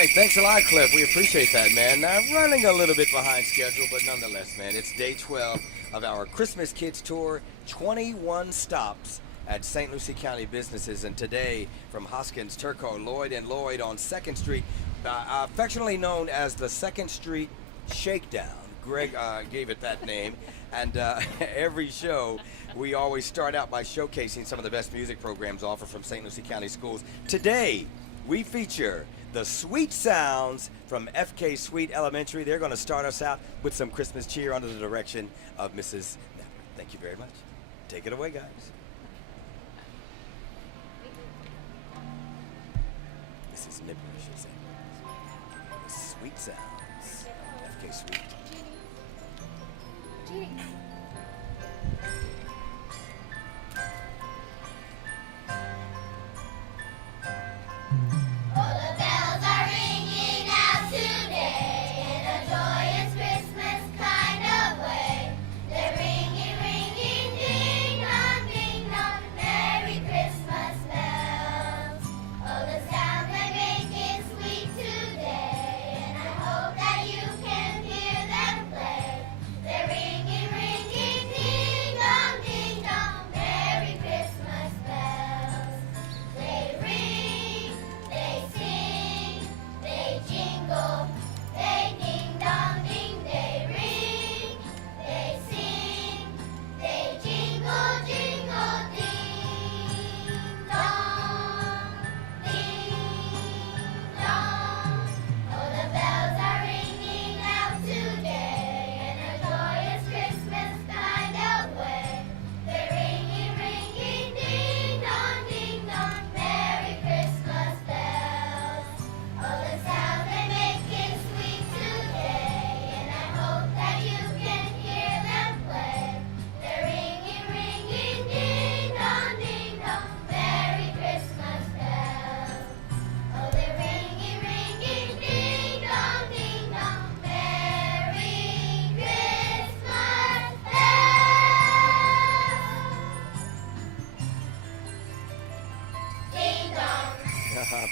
right, thanks a lot, Cliff. We appreciate that, man. Now, running a little bit behind schedule, but nonetheless, man, it's day 12 of our Christmas Kids Tour, 21 stops at St. Lucie County businesses, and today from Hoskins, Turco, Lloyd & Lloyd on 2nd Street, affectionately known as the 2nd Street Shakedown. Greg gave it that name, and every show we always start out by showcasing some of the best music programs offered from St. Lucie County schools. Today, we feature the Sweet Sounds from FK Sweet Elementary. They're going to start us out with some Christmas cheer under the direction of Mrs. Napper. Thank you very much. Take it away, guys. Mrs. Nipper, I should say. The Sweet Sounds. FK Sweet.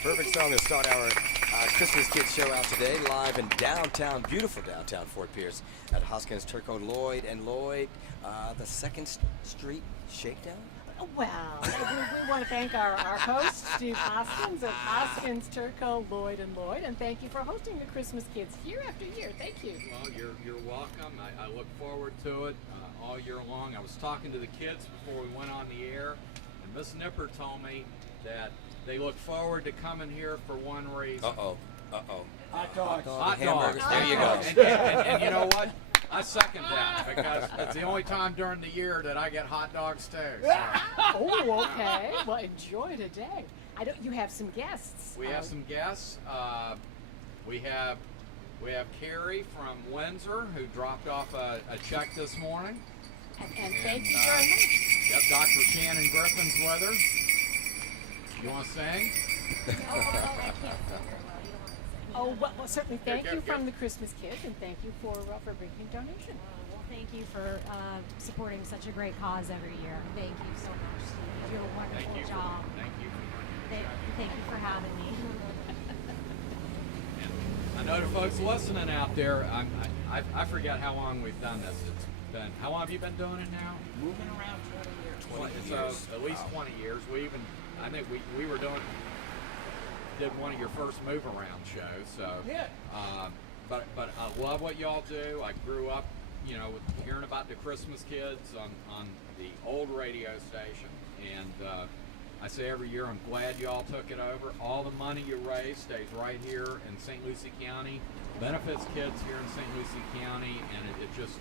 Perfect song to start our Christmas Kids show out today, live in downtown, beautiful downtown Fort Pierce at Hoskins, Turco, Lloyd & Lloyd, the 2nd Street Shakedown. Well, we want to thank our host, Steve Hoskins at Hoskins, Turco, Lloyd & Lloyd, and thank you for hosting the Christmas Kids year after year. Thank you. Well, you're welcome. I look forward to it all year long. I was talking to the kids before we went on the air, and Miss Nipper told me that they look forward to coming here for one reason. Hot dogs. Hot hamburgers. dogs. There you go. And you know what? I second that because it's the only time during the year that I get hot dogs too. So. Oh, okay. Well, enjoy today. You have some guests. We have some guests. We have Carrie from Windsor who dropped off a check this morning. And thank you very much. Yep, Dr. Shannon Griffin's with her. You want to sing? I can't sing very well. You don't want to sing. Oh, well, certainly thank Good, you good. from the Christmas Kids, and thank you for bringing a donation. Well, thank you for supporting such a great cause every year. Thank you so much, Steve. You do a wonderful job. Thank you. Thank you for having me. I know the folks listening out there, I forget how long we've done this. It's been, how long have you been doing it now? Moving around 20 years. 20 years. So at least 20 years. I think we were did one of your first move around shows. So Yeah. but I love what y'all do. I grew up, hearing about the Christmas Kids on the old radio station, and I say every year I'm glad y'all took it over. All the money you raise stays right here in St. Lucie County, benefits kids here in St. Lucie County, and it just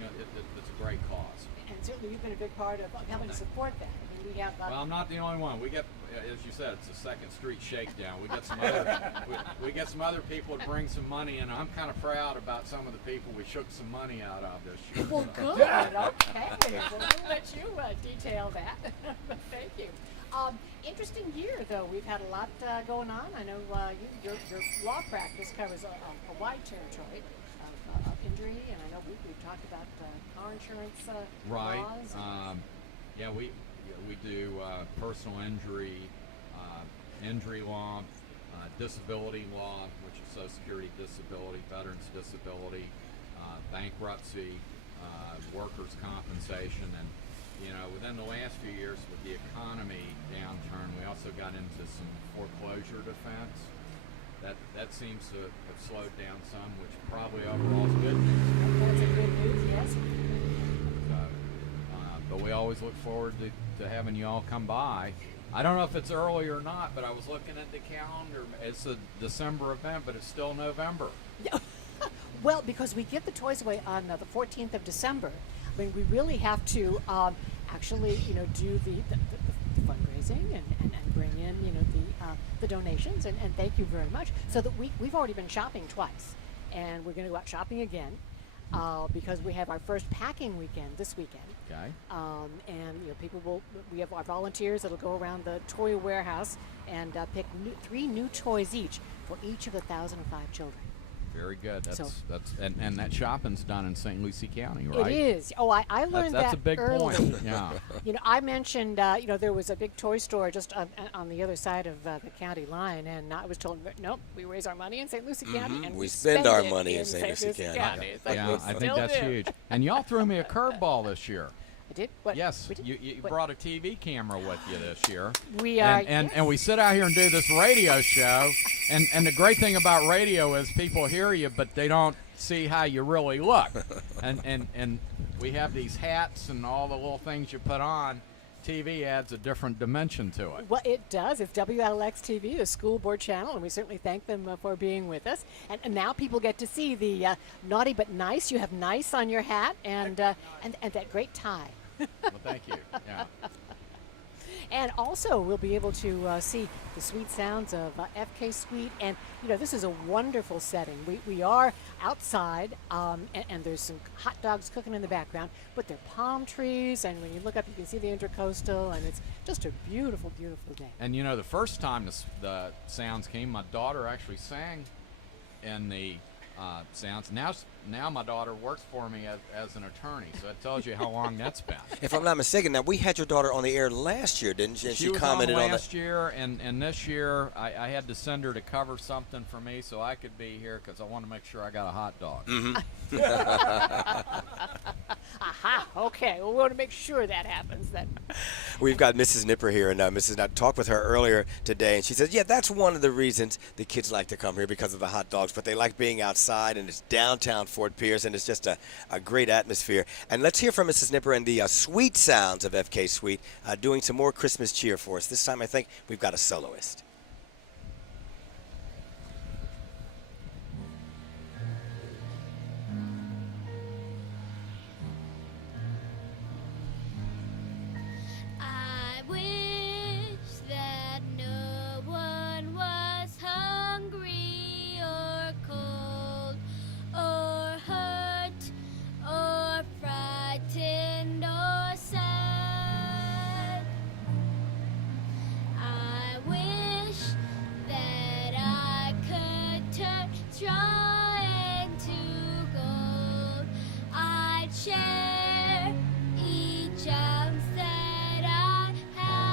it's a great cause. And certainly you've been a big part of helping to support that. I mean, we have. Well, I'm not the only one. We get, as you said, it's a 2nd Street Shakedown. We get some other, we get some other people to bring some money, and I'm kind of proud about some of the people we shook some money out of this year. Well, good. Okay. Well, we'll let you detail that. Thank you. Interesting year, though. We've had a lot going on. I know your law practice covers a wide territory of injury, and I know we've talked about car insurance Right. laws. Yeah, we do personal injury, injury law, disability law, which is Social Security disability, veterans disability, bankruptcy, workers' compensation, and within the last few years with the economy downturn, we also got into some foreclosure defense. That seems to have slowed down some, which probably overall is good news. That's a good news, yes. But we always look forward to having you all come by. I don't know if it's early or not, but I was looking at the calendar. It's a December event, but it's still November. Yeah. Well, because we give the toys away on the 14th of December, I mean, we really have to actually, do the fundraising and bring in, the donations, and thank you very much. So that we've already been shopping twice, and we're going to go out shopping again because we have our first packing weekend this weekend. Okay. And we have our volunteers that'll go around the toy warehouse and pick 3 new toys each for each of the 1,005 children. Very good. And that shopping's done in St. Lucie County, right? It is. Oh, I learned that's that a big early. point. Yeah. I mentioned, there was a big toy store just on the other side of the county line, and I was told, nope, we raise our money in St. Lucie County, and We spend our it money in St. Lucie County. It's like Yeah, we I think still that's do. huge. And y'all threw me a curveball this year. I did? What? Yes, We did? you What? brought a TV camera with you this year. We are. And we sit out here and do this radio show. And the great thing about radio is people hear you, but they don't see how you really look. and we have these hats and all the little things you put on. TV adds a different dimension to it. Well, it does. It's WLX TV, the school board channel, and we certainly thank them for being with us. And now people get to see the naughty but nice. You have nice on your hat and that great tie. Well, thank you. Yeah. And also, we'll be able to see the sweet sounds of FK Sweet. And, this is a wonderful setting. We are outside, and there's some hot dogs cooking in the background, but there are palm trees, and when you look up, you can see the Intercoastal, and it's just a beautiful, beautiful day. And, the first time the sounds came, my daughter actually sang in the sounds. Now my daughter works for me as an attorney, so that tells you how long that's been. If I'm not mistaken, now we had your daughter on the air last year, didn't she? And she was commented on on last year, and this year I had to send her to cover something for me so I could be here because I want to make sure I got a hot dog. Aha, okay. Well, we want to make sure that happens then. We've got Mrs. Nipper here, and I talked with her earlier today, and she says, yeah, that's one of the reasons the kids like to come here because of the hot dogs, but they like being outside, and it's downtown Fort Pierce, and it's just a great atmosphere. And let's hear from Mrs. Nipper and the sweet sounds of FK Sweet doing some more Christmas cheer for us. This time I think we've got a soloist. I wish that no one was hungry or cold or hurt or frightened or sad. I wish that I could turn straw into gold. I'd share each ounce that I have.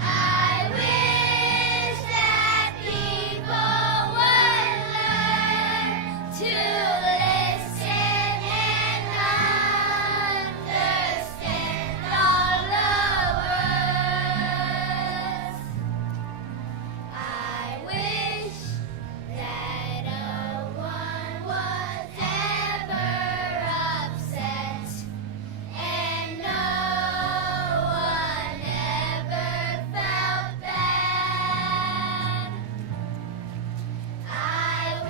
I wish that people would learn to listen and understand all the words. I wish that no one was ever upset and no one ever felt bad. I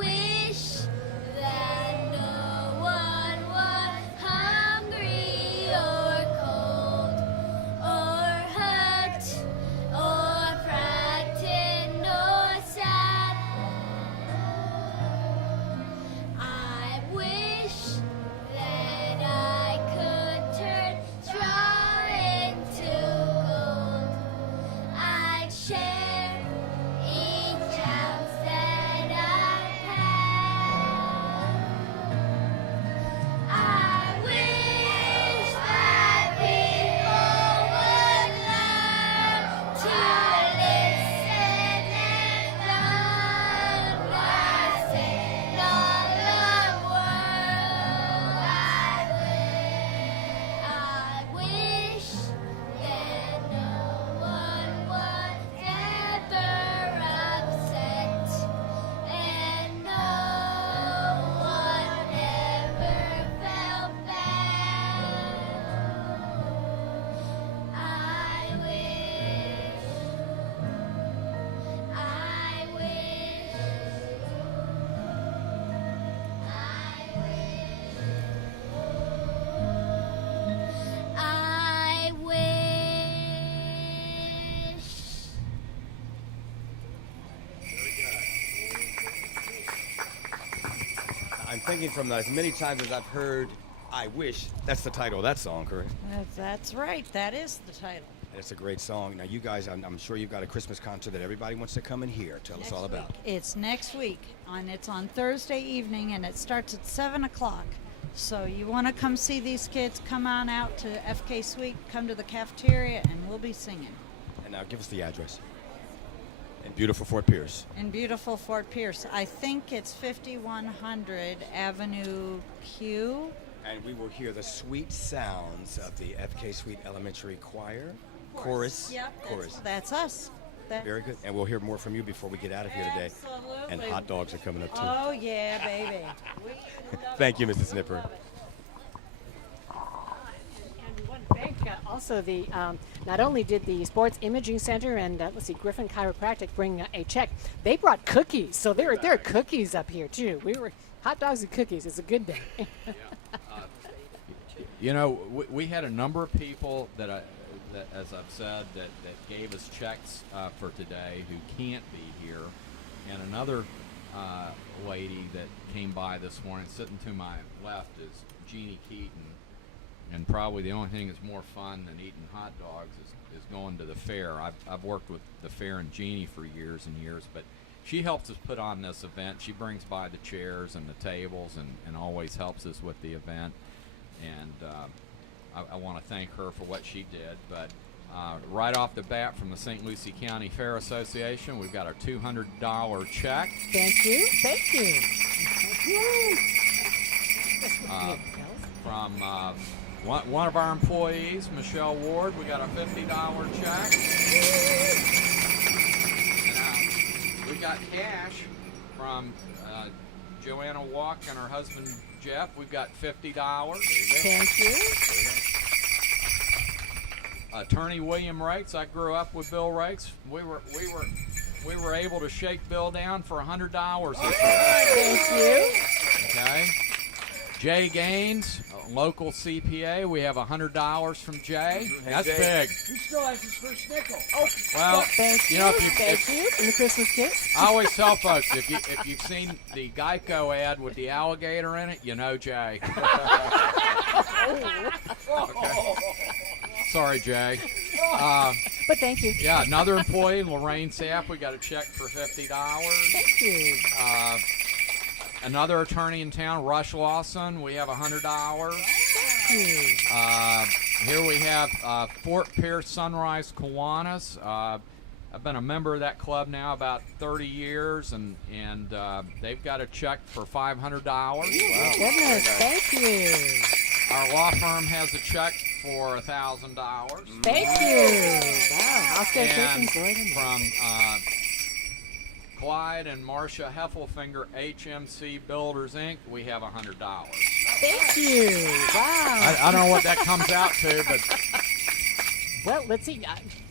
wish that no one was hungry or cold or hurt or frightened or sad. I wish that I could turn straw into gold. I'd share each ounce that I have. thinking from as many times as I've heard I Wish, that's the title of that song, correct? That's right. That is the title. It's a great song. Now, you guys, I'm sure you've got a Christmas concert that everybody wants to come and hear. Tell us all about it. It's next week, and it's on Thursday evening, and it starts at 7 o'clock. So you want to come see these kids, come on out to FK Suite, come to the cafeteria, and we'll be singing. And now give us the address. In beautiful Fort Pierce. In beautiful Fort Pierce. I think it's 5100 Avenue Q. And we will hear the sweet sounds of the FK Suite Elementary Choir. Chorus. Yep, Chorus. that's us. Very good. And we'll hear more from you before we get out of here today. Absolutely. And hot dogs are coming up too. Oh, yeah, baby. We love Thank it. you, Mrs. Snipper. Love it. And we want to thank also the not only did the Sports Imaging Center and Griffin Chiropractic bring a check, they brought cookies. So there are cookies up here too. We were hot dogs and cookies. It's a good day. You know, we had a number of people that as I've said, that gave us checks for today who can't be here. And another lady that came by this morning, sitting to my left, is Jeannie Keaton. And probably the only thing that's more fun than eating hot dogs is going to the fair. I've worked with the fair and Jeannie for years and years, but she helps us put on this event. She brings by the chairs and the tables and always helps us with the event. And I want to thank her for what she did. But right off the bat, from the St. Lucie County Fair Association, we've got our $200 check. Thank you. Thank you. From one of our employees, Michelle Ward, we got a $50 check. And, we got cash from Joanna Walk and her husband Jeff. We've got $50. Thank you. Attorney William Rakes. I grew up with Bill Rakes. We were able to shake Bill down for $100 this year. Thank you. Okay. Jay Gaines, a local CPA. We have $100 from Jay. That's Jay. big. He still has his first nickel. Well, Thank you. you know, Thank you. And the Christmas Kids. I always tell folks, if you've seen the Geico ad with the alligator in it, you know Jay. Sorry, Jay. But thank you. Yeah, another employee, Lorraine Sapp. We got a check for $50. Thank you. Another attorney in town, Rush Lawson. We have $100. Thank you. Here we have Fort Pierce Sunrise Kiwanis. I've been a member of that club now about 30 years, and they've got a check for $500. Wow. Goodness. Thank you. Our law firm has a check for $1,000. Thank you. Wow. Oscar And Kirkens, from Clyde and Marcia Heffelfinger, HMC Builders, Inc., we have $100. Thank you. Wow. I don't know what that comes out to, but Well, let's see.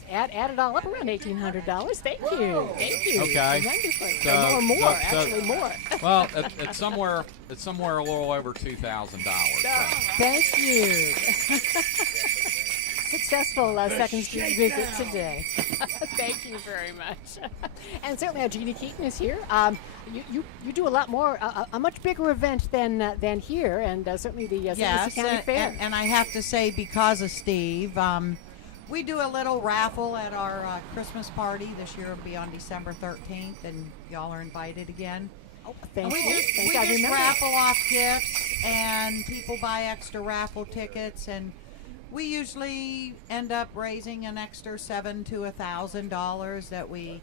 Add it all up around $1,800. Thank you. Thank you. Okay. Tremendously. So- Or more. so- Actually, more. well, it's somewhere a little over $2,000. Thank you. Successful Second Street visit today. Thank you very much. And certainly Jeannie Keaton is here. You do a lot more, a much bigger event than here, and certainly the St. Lucie County Fair. And I have to say, because of Steve, we do a little raffle at our Christmas party. This year will be on December 13th, and y'all are invited again. Oh, thank We you. just, Thank we you. I just remember. raffle off gifts, and people buy extra raffle tickets, and we usually end up raising an extra $700 to $1,000 that we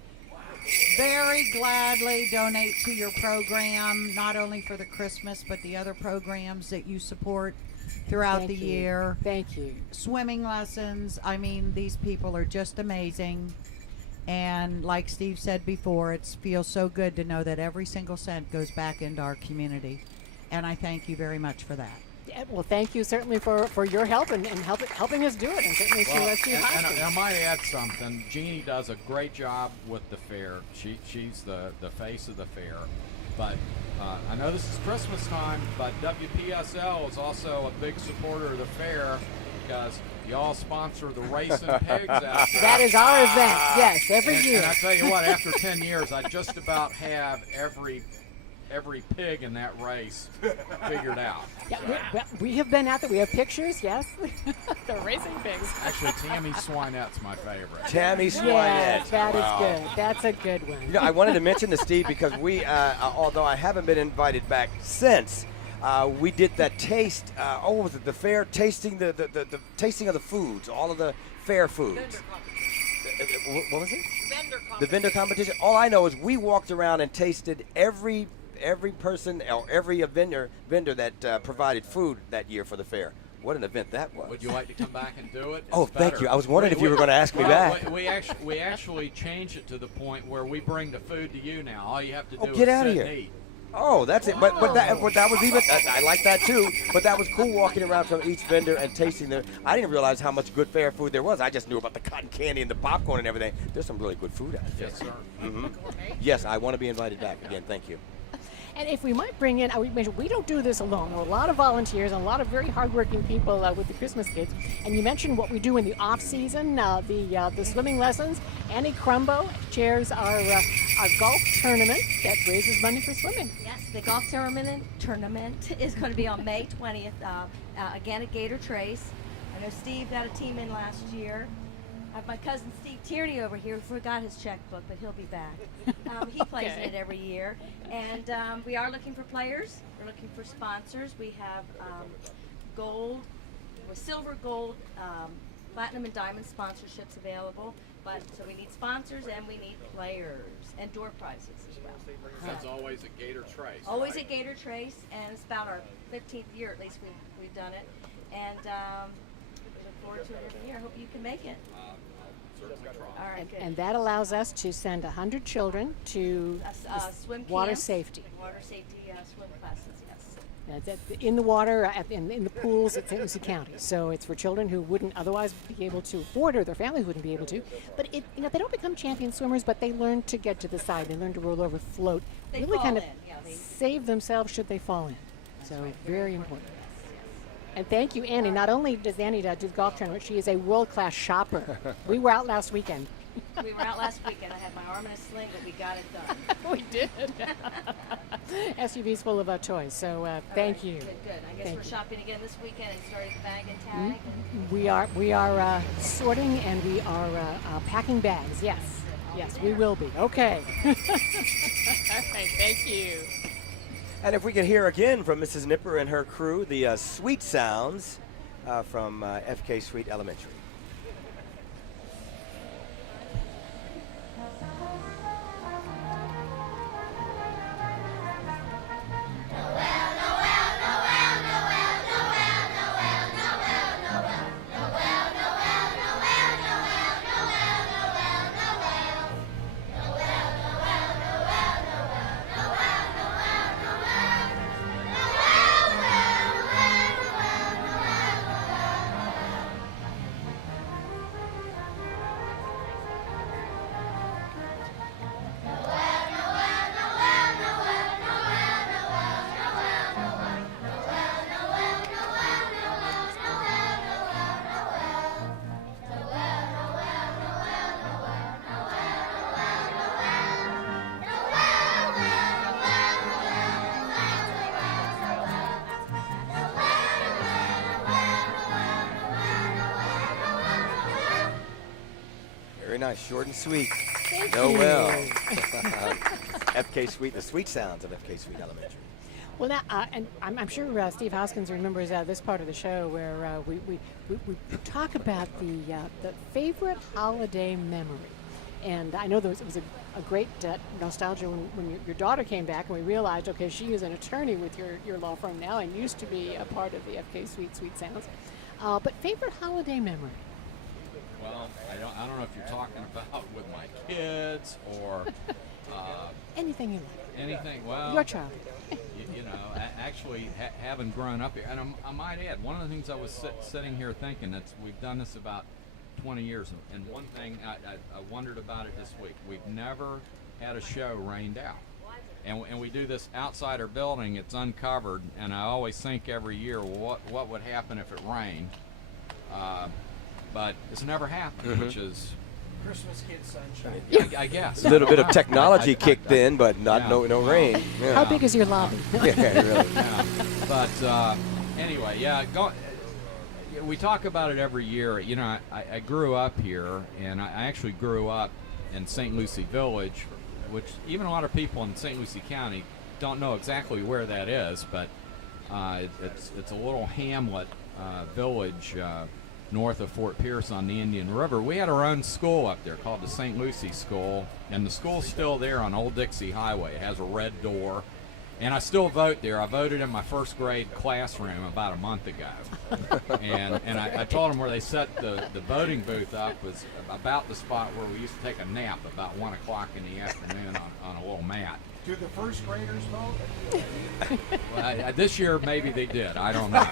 very gladly donate to your program, not only for the Christmas, but the other programs that you support throughout Thank the you. year. Thank you. Swimming lessons. I mean, these people are just amazing. And like Steve said before, it feels so good to know that every single cent goes back into our community. And I thank you very much for that. Yeah, well, thank you certainly for your help and helping us do it, and certainly to Steve and Hoskins. I might add something. Jeannie does a great job with the fair. She's the face of the fair. But I know this is Christmas time, but WPSL is also a big supporter of the fair because y'all sponsor the Racing Pigs out there. That is our event, yes, every year. And I tell you what, after 10 years, I just about have every every pig in that race figured out. Yeah, we have been out there. We have pictures. Yes, the racing pigs. Actually, Tammy Swinette's my favorite. Tammy Swinette. Yes, that is good. That's a good one. You know, I wanted to mention to Steve because we, although I haven't been invited back since, we did that taste. What was it? The fair tasting, the tasting of the foods, all of the fair foods. What was it? The vendor competition. All I know is we walked around and tasted every person or every vendor that provided food that year for the fair. What an event that was. Would you like to come back and do it? Oh, It's thank better. you. I was wondering if you were going to ask me back. We actually changed it to the point where we bring the food to you now. All you have to do is Get out sit of here. and eat. Oh, that's it. But that was even. I like that too. But that was cool walking around from each vendor and tasting the. I didn't realize how much good fair food there was. I just knew about the cotton candy and the popcorn and everything. There's some really good food out there. Yes, sir. Mm-hmm. Yes, I want to be invited back again. Thank you. And if we might bring in, we don't do this alone. There are a lot of volunteers and a lot of very hardworking people with the Christmas Kids. And you mentioned what we do in the off season, the swimming lessons. Annie Crumbo chairs our golf tournament that raises money for swimming. Yes, the golf tournament is going to be on May 20th, again at Gator Trace. I know Steve got a team in last year. I have my cousin Steve Tierney over here who forgot his checkbook, but he'll be back. He plays in it every year. And we are looking for players. We're looking for sponsors. We have gold, silver, gold, platinum, and diamond sponsorships available. So we need sponsors and we need players and door prizes as well. That's always at Gator Trace. Always right? at Gator Trace, and it's about our 15th year at least we've done it. And we look forward to it every year. I hope you can make it. I'll certainly try. All right, good. And that allows us to send 100 children to Swim water camps, safety. Water safety swim classes, yes. In the water, in the pools at St. Lucie County. So it's for children who wouldn't otherwise be able to afford, or their families wouldn't be able to. But they don't become champion swimmers, but they learn to get to the side. They learn to roll over, float. They really fall kind of in, yeah, they- save themselves should they fall in. So very important. And thank you, Annie. Not only does Annie do the golf tournament, she is a world-class shopper. We were out last weekend. We were out last weekend. I had my arm in a sling, but we got it done. We did. SUVs full of toys. So thank you. Good, good. I guess Thank we're you. shopping again this weekend and starting to bag and tag. We are sorting and we are packing bags. Yes, yes, we will be. Okay. All right. Thank you. And if we can hear again from Mrs. Nipper and her crew, the sweet sounds from FK Sweet Elementary. Very nice, short and sweet. Thank Noel. you. FK Sweet, the sweet sounds of FK Sweet Elementary. Well, now, and I'm sure Steve Hoskins remembers this part of the show where we talk about the favorite holiday memory. And I know it was a great nostalgia when your daughter came back and we realized, okay, she is an attorney with your law firm now and used to be a part of the FK Sweet Sounds. But favorite holiday memory? Well, I don't know if you're talking about with my kids or Anything you like. anything. Well, Your child. you know, actually having grown up here, and I might add, one of the things I was sitting here thinking, that's we've done this about 20 years, and one thing I wondered about it this week. We've never had a show rained out, and we do this outside our building. It's uncovered, and I always think every year, well, what would happen if it rained? But it's never happened, which is Christmas Kids sunshine. I guess. A little bit of I don't know. technology kicked in, but not Yeah. no rain. Yeah. How big is your lobby? Yeah, really. Yeah. But anyway, we talk about it every year. You know, I grew up here, and I actually grew up in St. Lucie Village, which even a lot of people in St. Lucie County don't know exactly where that is, but it's a little hamlet village north of Fort Pierce on the Indian River. We had our own school up there called the St. Lucie School, and the school's still there on Old Dixie Highway. It has a red door, and I still vote there. I voted in my first grade classroom about a month ago, and I told them where they set the voting booth up was about the spot where we used to take a nap about 1 o'clock in the afternoon on a little mat. Do the first graders vote? Well, this year maybe they did. I don't know.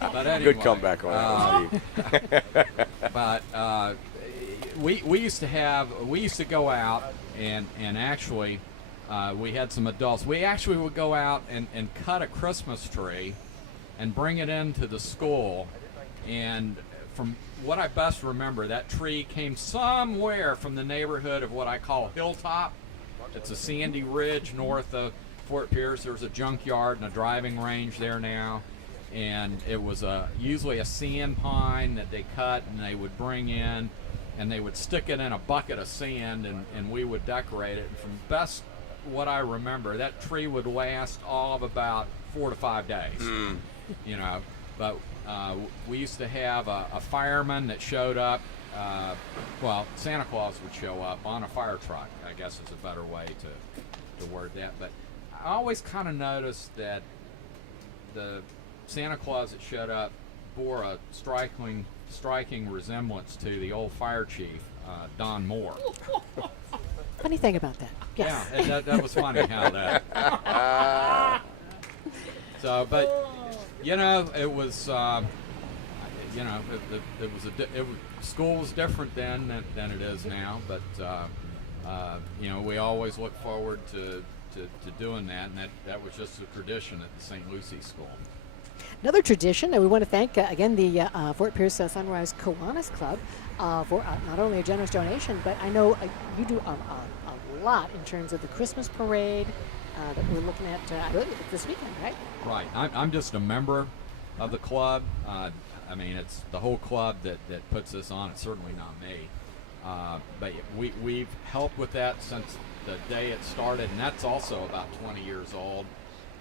But anyway, Good comeback on that, Steve. But we used to go out and actually we had some adults. We actually would go out and cut a Christmas tree and bring it into the school. And from what I best remember, that tree came somewhere from the neighborhood of what I call Hilltop. It's a sandy ridge north of Fort Pierce. There's a junkyard and a driving range there now. And it was usually a sand pine that they cut and they would bring in, and they would stick it in a bucket of sand, and we would decorate it. And from best what I remember, that tree would last all of about 4 to 5 days. You know, but we used to have a fireman that showed up. Well, Santa Claus would show up on a fire truck, I guess is a better way to word that. But I always kind of noticed that the Santa Claus that showed up bore a striking resemblance to the old fire chief, Don Moore. Funny thing about that. Yes. Yeah, and that was funny how that. So, but you know, it was, you know, school was different then than it is now. But you know, we always look forward to doing that, and that was just a tradition at the St. Lucie School. Another tradition, and we want to thank again the Fort Pierce Sunrise Kiwanis Club for not only a generous donation, but I know you do a lot in terms of the Christmas parade that we're looking at this weekend, right? Right. I'm just a member of the club. I mean, it's the whole club that puts this on. It's certainly not me. But we've helped with that since the day it started, and that's also about 20 years old.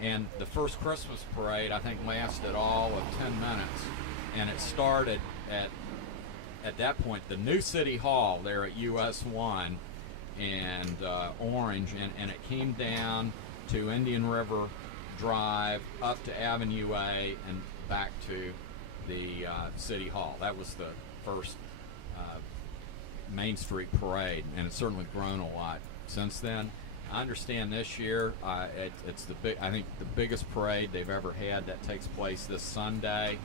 And the first Christmas parade, I think, lasted all of 10 minutes. And it started at that point, the new City Hall there at US 1 and Orange, and it came down to Indian River Drive, up to Avenue A, and back to the City Hall. That was the first Main Street parade, and it's certainly grown a lot since then. I understand this year it's I think the biggest parade they've ever had that takes place this Sunday,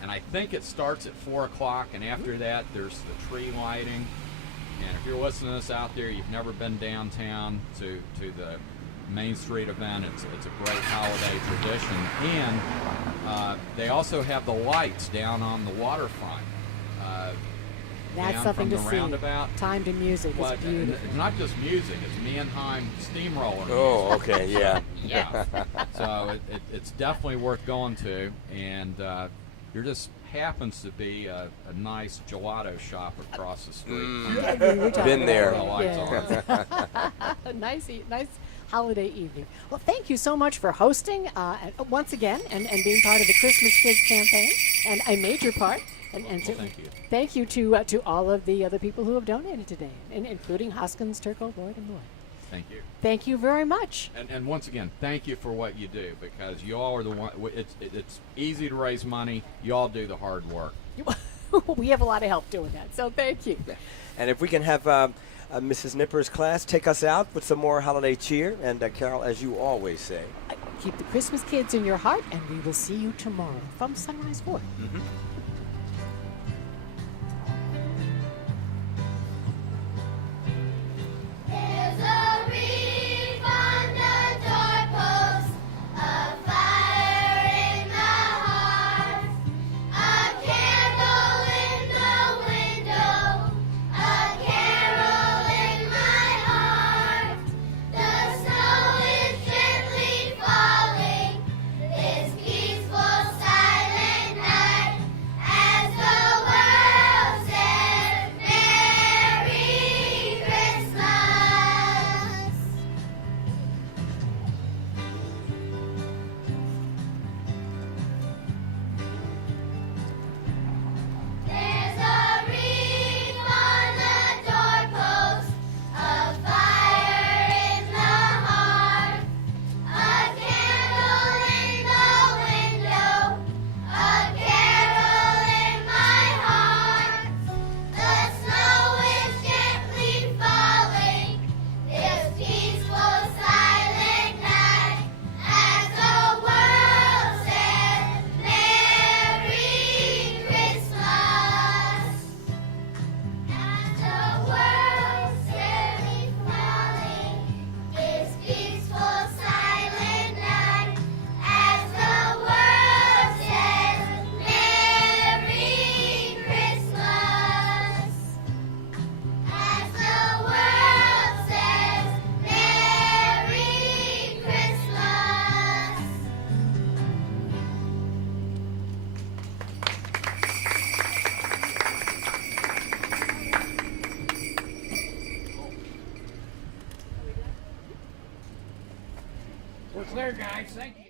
and I think it starts at 4 o'clock, and after that there's the tree lighting. And if you're listening to this out there, you've never been downtown to the Main Street event, it's a great holiday tradition. And they also have the lights down on the waterfront. That's something to see. Roundabout. Timed in music. Well, It's beautiful. it's not just music, it's Mannheim Steamroller Oh, music. okay, yeah. Yeah. So it's definitely worth going to, and there just happens to be a nice gelato shop across the street. Been there. The lights on. nice holiday evening. Well, thank you so much for hosting once again and being part of the Christmas Kids campaign, and a major part. And Thank you. Thank you to all of the other people who have donated today, including Hoskins, Turco, Lloyd, and Lloyd. Thank you. Thank you very much. And once again, thank you for what you do, because you all are the one. It's easy to raise money. You all do the hard work. We have a lot of help doing that, so thank you. And if we can have Mrs. Nipper's class take us out with some more holiday cheer, and Carol, as you always say, Keep the Christmas kids in your heart, and we will see you tomorrow from Sunrise Fort. There's a reef on the doorpost, a fire in the hearth, a candle in the there, guys. Thank you.